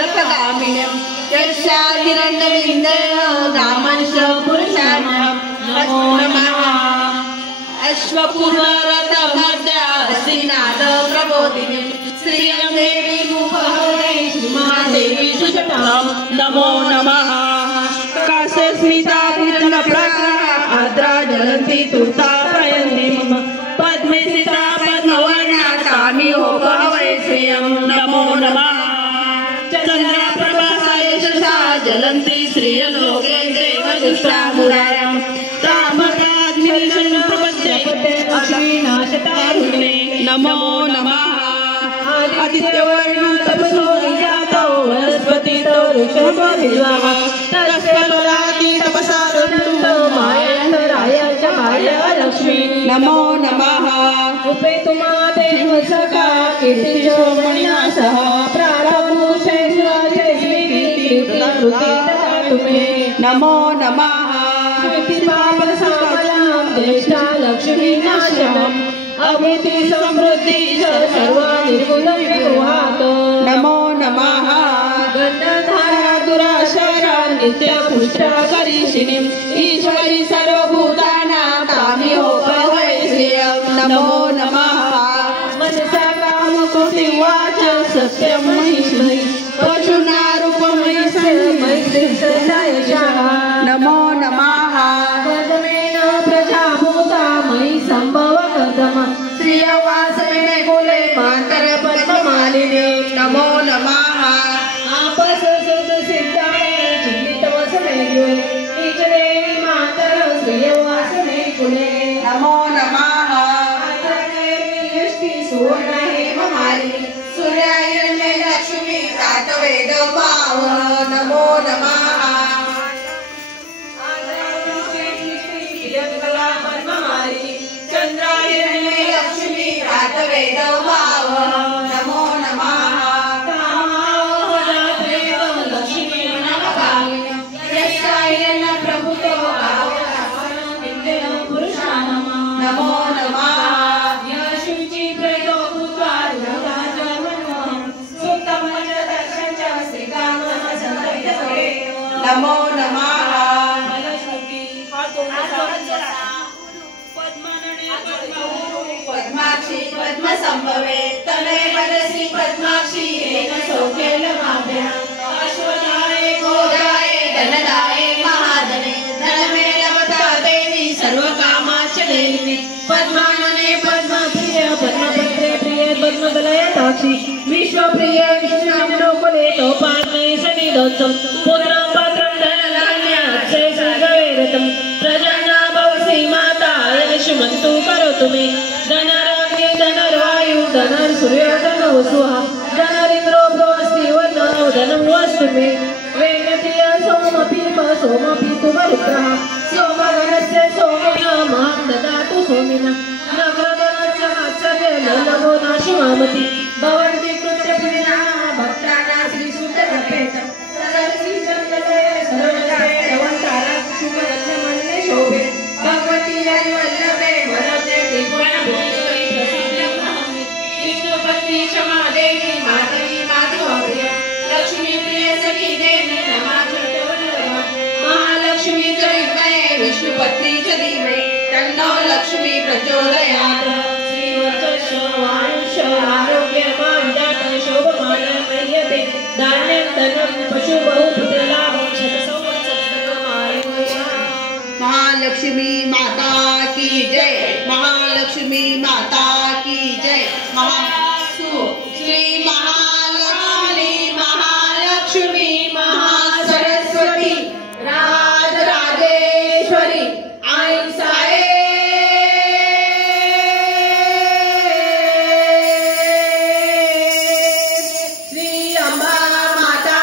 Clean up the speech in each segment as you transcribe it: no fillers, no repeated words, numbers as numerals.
कल्पगामिनीं यस्याहिरण्यविन्देन दामंश पुरुषाणां नमो नमः। अश्वपूर्वरतमद्या श्रीनाथ प्रबोधिनीं श्रियं देवीं उपहरे श्रीमादेवी सुषटां नमो नमः। काशस्मिताभिरण्यप्राकाः आर्द्रा ज्वलन्ति तुर्तापयन्ति मम पद्मे स्थिता पद्मवर्णा तामिहोपहवे श्रियं नमो नमः। चन्द्रप्रभा यशसा ज्वलन्ति श्रियलोके देवदुष्टा मुरारं तामकाग्निशन्प्रपद्ये अश्विनाशतारुणे नमो नमः। आदित्यवर्णं तपसो जातो वनस्पतितो ऋषभविद्वाः तस्य बलादि तपसा रन्तो मायन्तराय च लक्ष्मी नमो नमः। उपेतुमादेव सखा कीर्तिशोमणिना सह प्रारभूषे सुराजयस्मि कीर्तिवृत्ति ददातु मे नमो नमः। श्रुतिपापसमलां ज्येष्ठा लक्ष्मीनाशनम् अभूति समृद्धि च सर्वानिर्मूलं विगृहात् नमो नमः। गन्धधारा दुराशरा नित्यपुष्टाकरीषिणीम् ईश्वरी सर्वभूतानां तामिहोपहवे श्रियं नमो नमः। मनसा कामकोटि वाच सत्यं महिष्महि पशुना रूपमयि नमो नमः। पद्मेन प्रजाभूता मयि सम्भव कदम श्रियवासने कुले मातर पद्ममालिने नमो नमः। आपसुसिद्धाय चिन्तितवसने युवे नीचदेवी मातर श्रियवासने कुले नमो नमः। सुवर्ण हेममालिनी सूर्यायने लक्ष्मी सातवेद भाव नमो नमः। चंद्रायने लक्ष्मी रातवेद भाव नमो नमः। लक्ष्मी नमगामिनी यस्यायन प्रभुतो पुरुषाणां नमो नमः। यशुचि प्रयो भूत्वा नमो नमः। पद्माक्षी पद्मसंभवे तमे वदसि पद्माक्षी येन सौख्यलमाभ्या अश्वदाये गोदाये धनदाये महाधने धनमे लभता देवी सर्वकामाच देवी पद्मानने पद्मप्रिय पद्मपत्रे प्रिय पद्मबलयताक्षी विश्वप्रिय विष्णुलोकले तोपाग्ने सनिधोत्सव पुत्रं पात्रं धनधान्याक्षय संगवेरतं प्रजन्ना भवसि माता यशुमन्तु करोतु मे धनराज्ञे धनर्वायु धनर्सूर्य धनवसुः धनरिन्द्रो भवस्ति वर्णो धनं वस्तु मे वेणतिय सोमपि सोमपि तु वरुत्रः सोमगणस्य सोमेन मां ददातु सोमिनः नवगणस्य आचार्य नमो नाशुमामति भवन्ति कृत्यपुण्यः भक्तानां श्रीसुतरपेतं सरसी चन्द्रलये सर्वदाय भवन्तारा शुभरत्नमन्ये शोभे भगवती वल्लभे वरदे त्रिपुराभुवनेश्वरी प्रसीदं नमामि विष्णुपत्नी क्षमा देवी माधवी माधवप्रिय लक्ष्मी प्रिय सखी देवी नमामि महालक्ष्मी च विद्महे विष्णुपत्नी च धीमहि तन्नो लक्ष्मी प्रचोदयात्। श्रीवत्सवायुष्य आरोग्यमान्दात् शोभमानमयते धान्यं धनं पशुबहुपुत्रलाभं शतसंवत्सरमायुः। महालक्ष्मी माता की जय। महालक्ष्मी माता की जय। श्री महालक्ष्मी महालक्ष्मी महासरस्वती राजराजेश्वरी आई साये श्री अंबा माता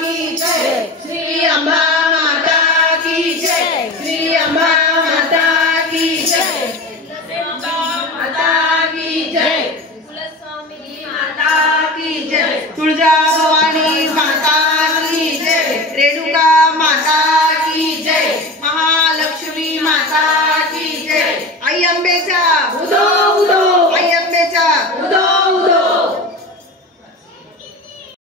की जय। श्री अंबा माता की जय। श्री अंबा माता की जय। माता की जय। कुलस्वामिनी माता की जय। तुळजा